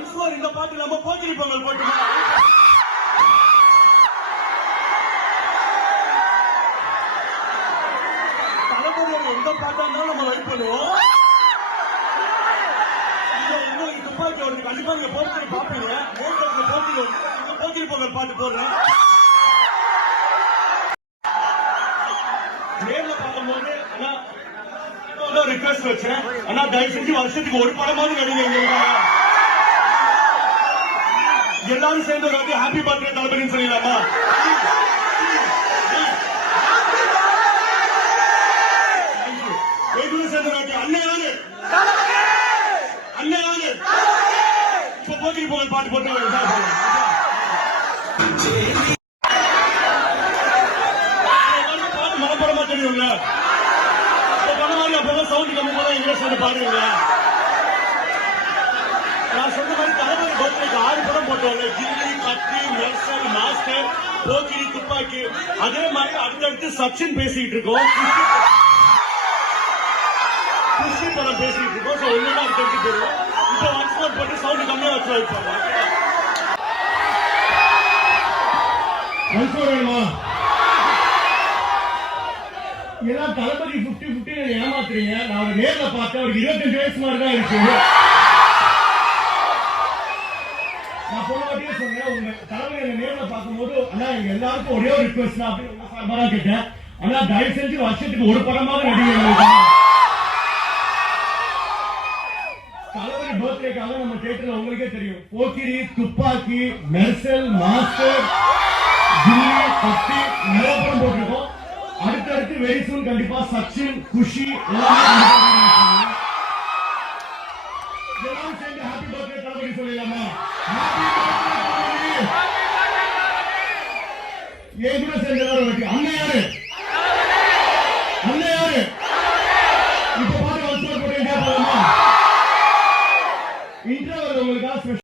Once இந்த பாட்டு நம்ம போக்கிரி பொங்கல் போட்டுமா? தளபதியோட எந்த பாட்டா இருந்தாலும் நம்ம வெயிட் பண்ணுவோம். உங்களுக்கு துப்பாக்கி வருது, கண்டிப்பா நீங்க போக்கிரி பாப்பீங்க. போக்கிரி பொங்கல் பாட்டு போடுறேன். நேர்ல பார்க்கும்போது ஆனா ரிக்வெஸ்ட் வச்சேன், ஆனா தயவு செஞ்சு வருஷத்துக்கு ஒரு படமாவது நடிகை எல்லாரும் சேர்ந்து ஒரு வந்து ஹாப்பி பர்த்டே தளபதினு சொல்லிடலாமா? சேர்ந்து அன்னையாரு அன்னையாரு இப்ப போக்கிரி பொங்கல் பாட்டு போட்டு மனப்படமா தெரியும்ல. அப்பதான் சவுண்ட் கம்மி போல இங்கிலீஷ் வந்து பாடுவீங்களா? நான் சொன்ன மாதிரி தளபதி பர்த்டேக்கு 6 படம் போட்டோம்ல. கில்லி, கத்தி, மெர்சல், மாஸ்டர், போக்கிரி, துப்பாக்கி. அதே மாதிரி அடுத்தடுத்து சச்சின் பேசிட்டு இருக்கோம், குஷி படம் பேசிட்டு இருக்கோம். ஒண்ணுதான் அடுத்தடுத்து போடுவோம். இப்ப ஒன்ஸ் மோர் போட்டு சவுண்ட் கம்மியா வச்சு வைப்பாங்க. வேணுமா? ஏதாவது தளபதி 50-50 ஏமாத்துறீங்க. நான் நேர்ல பார்த்தேன், ஒரு 25 வயசு மாதிரி தான் இருக்கு. நான் போன வாட்டியே சொன்னேன், உங்க தளபதி நேர்ல பார்க்கும்போது ஆனா எங்க எல்லாருக்கும் ஒரே ஒரு ரிக்வெஸ்ட் தான் அப்படின்னு உங்க சார்பாக கேட்டேன். ஆனா தயவு செஞ்சு வருஷத்துக்கு ஒரு படமாக நடிகை. தளபதி பர்த்டேக்காக நம்ம தியேட்டர்ல உங்களுக்கே தெரியும், போக்கிரி, துப்பாக்கி, மெர்சல், மாஸ்டர், கில்லி, கத்தி நிறைய படம் போட்டிருக்கோம். அடுத்தடுத்து வெரி சூன் கண்டிப்பா சச்சின், குஷி எல்லாமே